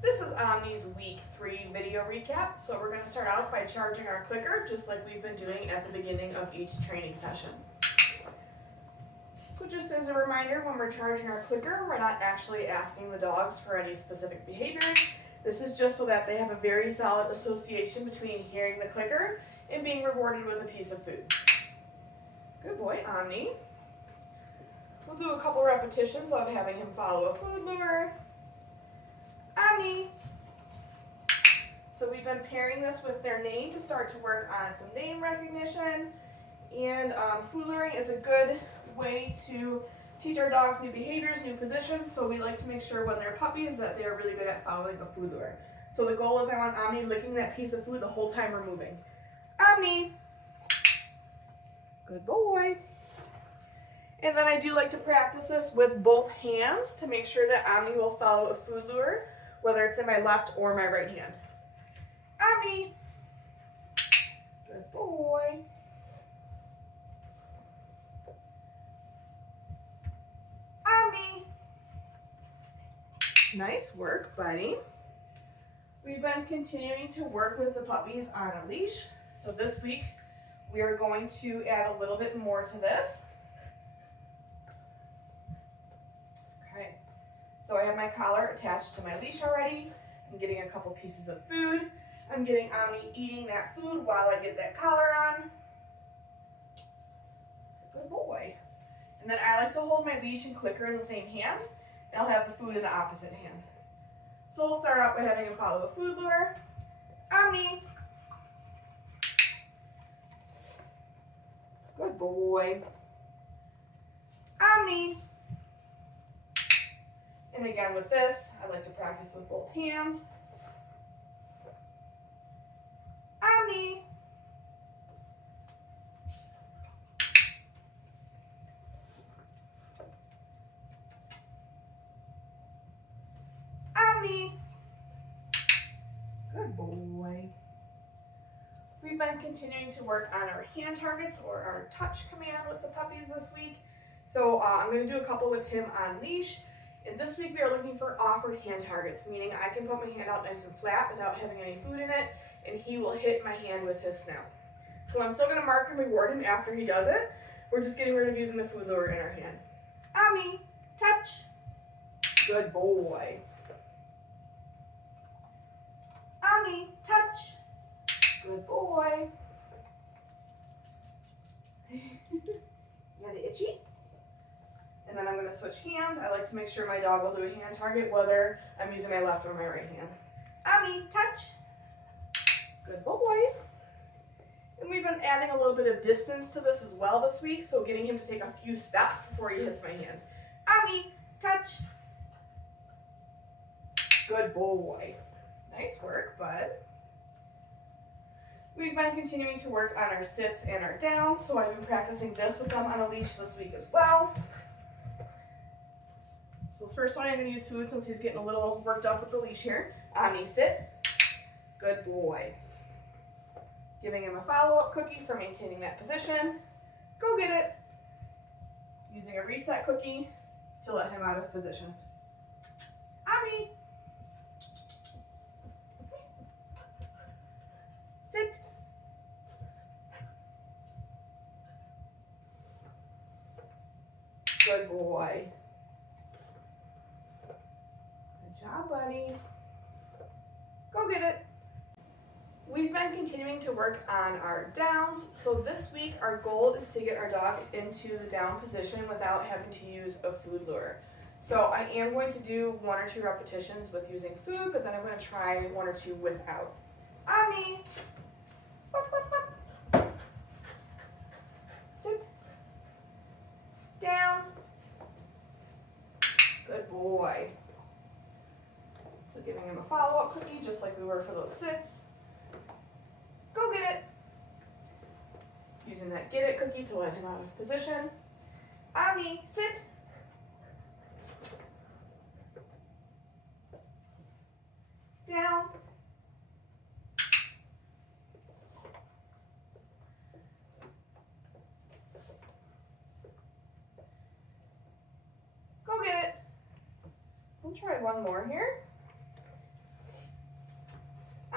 This is Omni's week 3 video recap. So we're going to start out by charging our clicker, just like we've been doing at the beginning of each training session. So just as a reminder, when we're charging our clicker, we're not actually asking the dogs for any specific behaviors. This is just so that they have a very solid association between hearing the clicker and being rewarded with a piece of food. Good boy, Omni. We'll do a couple repetitions of having him follow a food lure. Omni. So we've been pairing this with their name to start to work on some name recognition. And food luring is a good way to teach our dogs new behaviors, new positions. So we like to make sure when they're puppies that they're really good at following a food lure. So the goal is I want Omni licking that piece of food the whole time we're moving. Omni. Good boy. And then I do like to practice this with both hands to make sure that Omni will follow a food lure, whether it's in my left or my right hand. Omni. Good boy. Omni. Nice work, buddy. We've been continuing to work with the puppies on a leash. So this week we are going to add a little bit more to this. Okay, so I have my collar attached to my leash already. I'm getting a couple pieces of food. I'm getting Omni eating that food while I get that collar on. Good boy. And then I like to hold my leash and clicker in the same hand, and I'll have the food in the opposite hand. So we'll start out by having him follow a food lure. Omni. Good boy. Omni. And again with this, I like to practice with both hands. Omni. Omni. Good boy. We've been continuing to work on our hand targets or our touch command with the puppies this week. So I'm going to do a couple with him on leash. And this week we are looking for offered hand targets, meaning I can put my hand out nice and flat without having any food in it, and he will hit my hand with his snout. So I'm still going to mark and reward him after he does it. We're just getting rid of using the food lure in our hand. Omni, touch. Good boy. Omni, touch. Good boy. Got it itchy? And then I'm going to switch hands. I like to make sure my dog will do a hand target whether I'm using my left or my right hand. Omni, touch. Good boy. And we've been adding a little bit of distance to this as well this week, so getting him to take a few steps before he hits my hand. Omni, touch. Good boy. Nice work, bud. We've been continuing to work on our sits and our downs, so I've been practicing this with them on a leash this week as well. So this first one I'm going to use food since he's getting a little worked up with the leash here. Omni, sit. Good boy. Giving him a follow-up cookie for maintaining that position. Go get it. Using a reset cookie to let him out of position. Omni. Sit. Good boy. Good job, buddy. Go get it. We've been continuing to work on our downs. So this week our goal is to get our dog into the down position without having to use a food lure. So I am going to do 1 or 2 repetitions with using food, but then I'm going to try 1 or 2 without. Omni. Sit. Down. Good boy. So giving him a follow-up cookie just like we were for those sits. Go get it. Using that get it cookie to let him out of position. Omni, sit. Down. Go get it. We'll try one more here.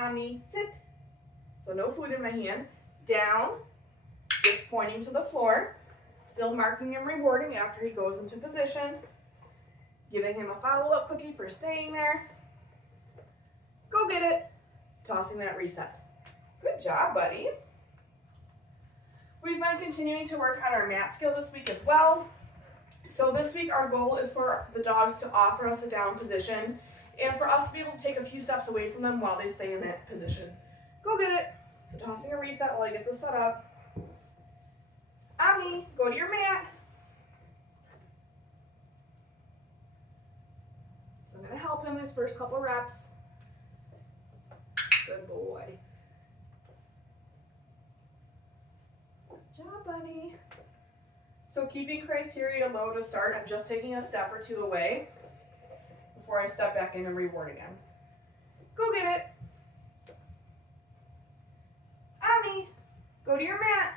Omni, sit. So no food in my hand. Down, just pointing to the floor. Still marking and rewarding after he goes into position. Giving him a follow-up cookie for staying there. Go get it. Tossing that reset. Good job, buddy. We've been continuing to work on our mat skill this week as well. So this week our goal is for the dogs to offer us a down position and for us to be able to take a few steps away from them while they stay in that position. Go get it. So tossing a reset while I get this set up. Omni, go to your mat. So I'm going to help him his first couple of reps. Good boy. Good job, buddy. So keeping criteria low to start, I'm just taking a step or two away before I step back in and reward again. Go get it. Omni, go to your mat.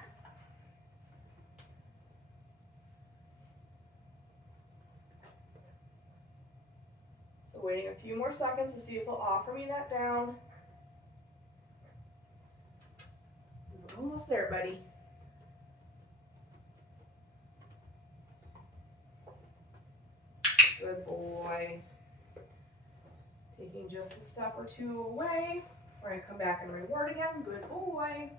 So waiting a few more seconds to see if he'll offer me that down. We're almost there, buddy. Good boy. Taking just a step or two away before I come back and reward again. Good boy.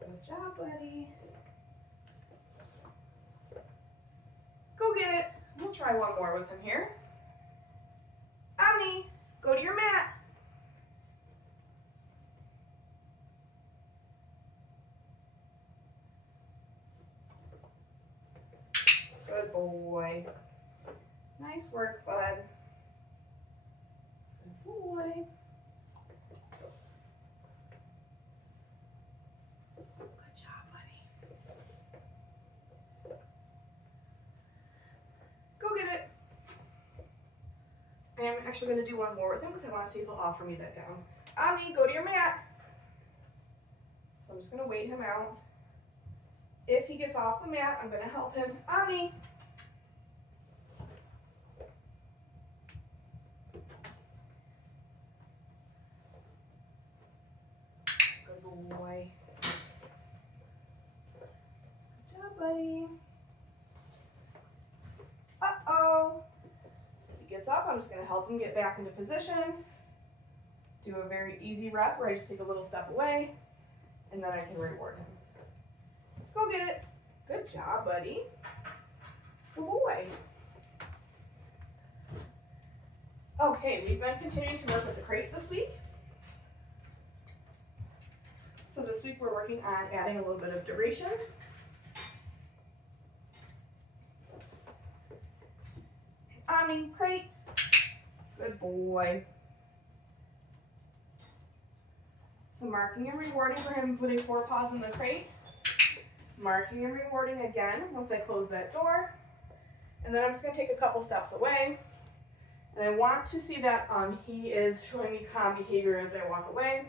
Good job, buddy. Go get it. We'll try one more with him here. Omni, go to your mat. Good boy. Nice work, bud. Good boy. Good job, buddy. Go get it. I am actually going to do one more with him because I want to see if he'll offer me that down. Omni, go to your mat. So I'm just going to wait him out. If he gets off the mat, I'm going to help him. Omni. Good boy. Good job, buddy. Uh-oh. So if he gets up, I'm just going to help him get back into position. Do a very easy rep where I just take a little step away, and then I can reward him. Go get it. Good job, buddy. Good boy. Okay, we've been continuing to work with the crate this week. So this week we're working on adding a little bit of duration. Omni, crate. Good boy. So marking and rewarding for him, putting 4 paws in the crate. Marking and rewarding again once I close that door. And then I'm just going to take a couple steps away. And I want to see that he is showing me calm behavior as I walk away.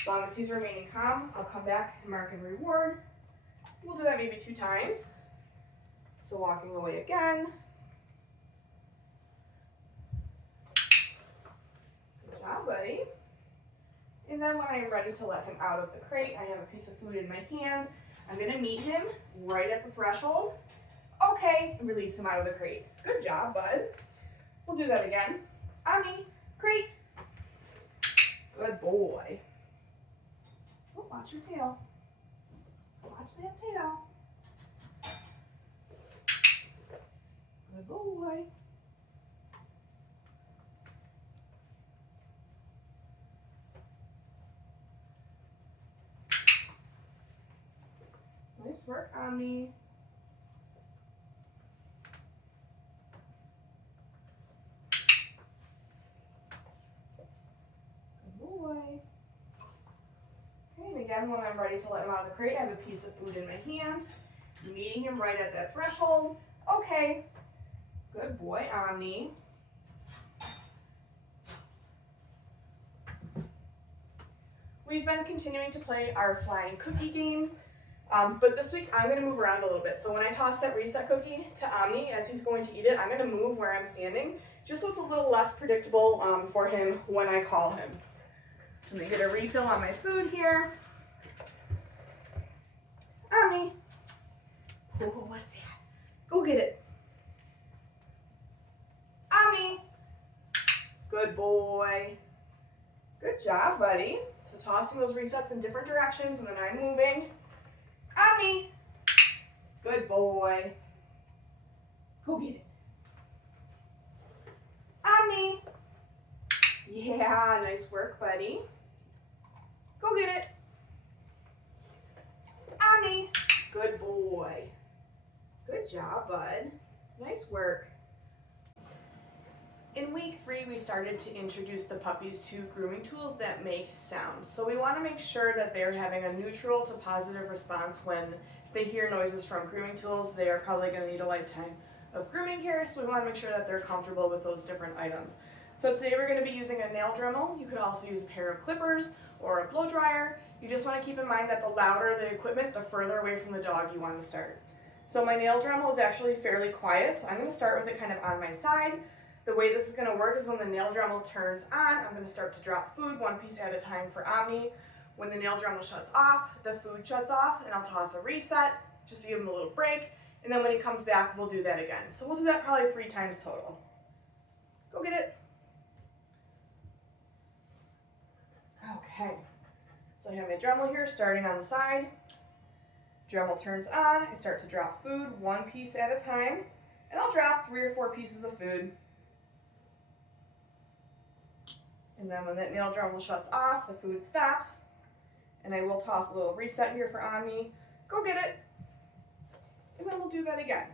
As long as he's remaining calm, I'll come back and mark and reward. We'll do that maybe 2 times. So walking away again. Good job, buddy. And then when I am ready to let him out of the crate, I have a piece of food in my hand. I'm going to meet him right at the threshold. Okay, and release him out of the crate. Good job, bud. We'll do that again. Omni, crate. Good boy. Oh, watch your tail. Watch that tail. Good boy. Nice work, Omni. Good boy. Okay, and again, when I'm ready to let him out of the crate, I have a piece of food in my hand. Meeting him right at that threshold. Okay. Good boy, Omni. We've been continuing to play our flying cookie game. But this week I'm going to move around a little bit. So when I toss that reset cookie to Omni as he's going to eat it, I'm going to move where I'm standing just so it's a little less predictable for him when I call him. Let me get a refill on my food here. Omni. Oh, what's that? Go get it. Omni. Good boy. Good job, buddy. So tossing those resets in different directions, and then I'm moving. Omni. Good boy. Go get it. Omni. Yeah, nice work, buddy. Go get it. Omni. Good boy. Good job, bud. Nice work. In week 3, we started to introduce the puppies to grooming tools that make sound. So we want to make sure that they're having a neutral to positive response when they hear noises from grooming tools. They are probably going to need a lifetime of grooming care, so we want to make sure that they're comfortable with those different items. So today we're going to be using a nail Dremel. You could also use a pair of clippers or a blow dryer. You just want to keep in mind that the louder the equipment, the further away from the dog you want to start. So my nail Dremel is actually fairly quiet, so I'm going to start with it kind of on my side. The way this is going to work is when the nail Dremel turns on, I'm going to start to drop food one piece at a time for Omni. When the nail Dremel shuts off, the food shuts off, and I'll toss a reset just to give him a little break. And then when he comes back, we'll do that again. So we'll do that probably 3 times total. Go get it. Okay. So I have my Dremel here starting on the side. Dremel turns on, I start to drop food one piece at a time. And I'll drop 3 or 4 pieces of food. And then when that nail Dremel shuts off, the food stops. And I will toss a little reset here for Omni. Go get it. And then we'll do that again.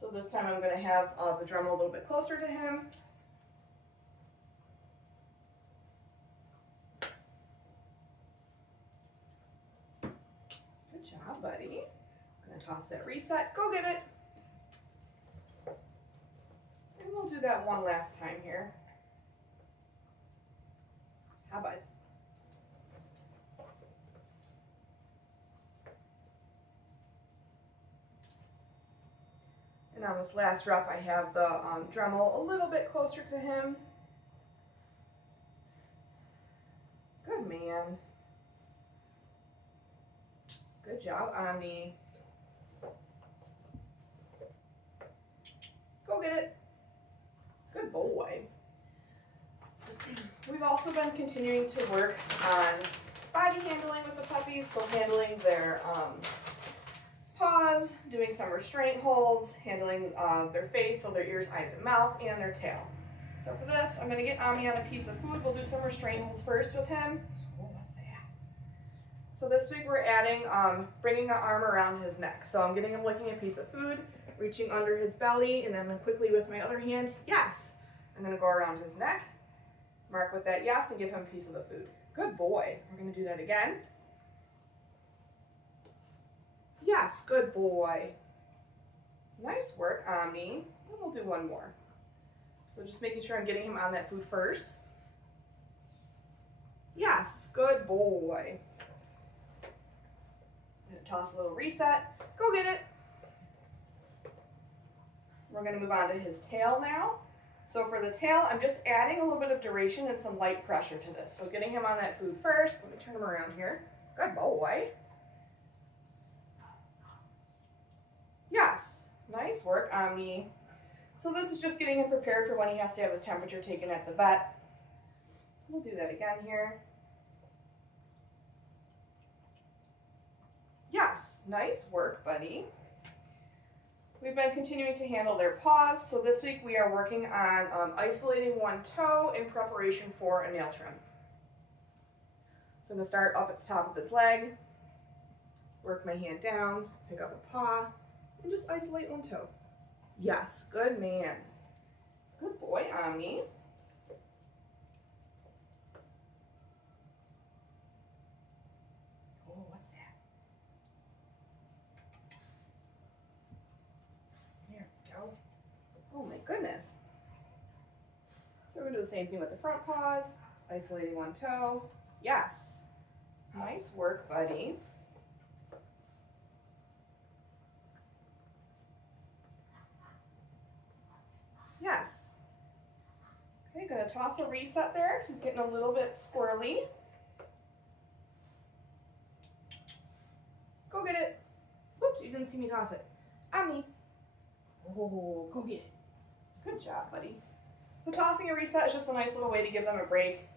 So this time I'm going to have the Dremel a little bit closer to him. Good job, buddy. I'm going to toss that reset. Go get it. And we'll do that one last time here. How about? And on this last rep, I have the Dremel a little bit closer to him. Good man. Good job, Omni. Go get it. Good boy. We've also been continuing to work on body handling with the puppies, so handling their paws, doing some restraint holds, handling their face, so their ears, eyes, and mouth, and their tail. So for this, I'm going to get Omni on a piece of food. We'll do some restraint holds first with him. Oh, what's that? So this week we're adding, bringing an arm around his neck. So I'm getting him licking a piece of food, reaching under his belly, and then quickly with my other hand, yes. I'm going to go around his neck, mark with that yes, and give him a piece of the food. Good boy. We're going to do that again. Yes, good boy. Nice work, Omni. And we'll do one more. So just making sure I'm getting him on that food first. Yes, good boy. Toss a little reset. Go get it. We're going to move on to his tail now. So for the tail, I'm just adding a little bit of duration and some light pressure to this. So getting him on that food first. Let me turn him around here. Good boy. Yes, nice work, Omni. So this is just getting him prepared for when he has to have his temperature taken at the vet. We'll do that again here. Yes, nice work, buddy. We've been continuing to handle their paws, so this week we are working on isolating one toe in preparation for a nail trim. So I'm going to start up at the top of his leg, work my hand down, pick up a paw, and just isolate one toe. Yes, good man. Good boy, Omni. Oh, what's that? There we go. Oh my goodness. So we're going to do the same thing with the front paws, isolating one toe. Yes. Nice work, buddy. gonna toss a reset there because he's getting a little bit squirrely. Go get it. Whoops, you didn't see me toss it. Omni. Oh, go get it. Good job, buddy. So tossing a reset is just a nice little way to give them a break.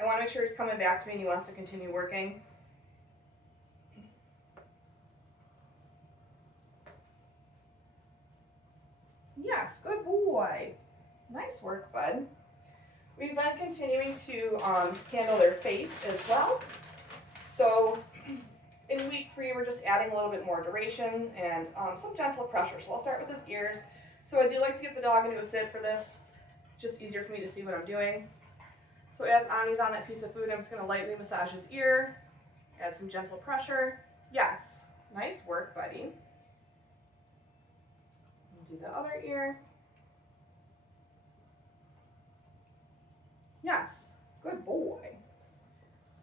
I want to make sure he's coming back to me and he wants to continue working. Yes, good boy. Nice work, bud. We've been continuing to handle their face as well. So in week 3, we're just adding a little bit more duration and some gentle pressure. So I'll start with his ears. So I do like to get the dog into a sit for this. Just easier for me to see what I'm doing. So as Omni's on that piece of food, I'm just going to lightly massage his ear, add some gentle pressure. Yes, nice work, buddy. Do the other ear. Yes, good boy.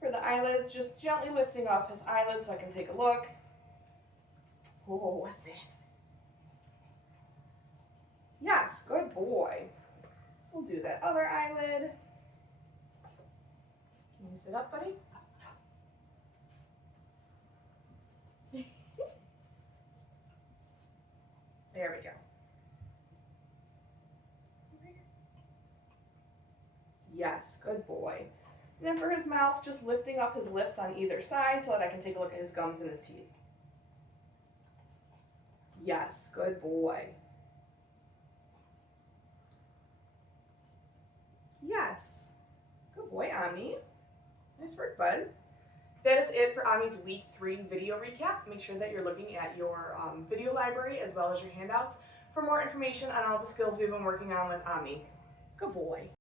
For the eyelids, just gently lifting up his eyelids so I can take a look. Oh, what's that? Yes, good boy. We'll do that other eyelid. Can you sit up, buddy? There we go. Yes, good boy. And then for his mouth, just lifting up his lips on either side so that I can take a look at his gums and his teeth. Yes, good boy. Yes, good boy, Omni. Nice work, bud. That is it for Omni's week 3 video recap. Make sure that you're looking at your video library as well as your handouts for more information on all the skills we've been working on with Omni. Good boy.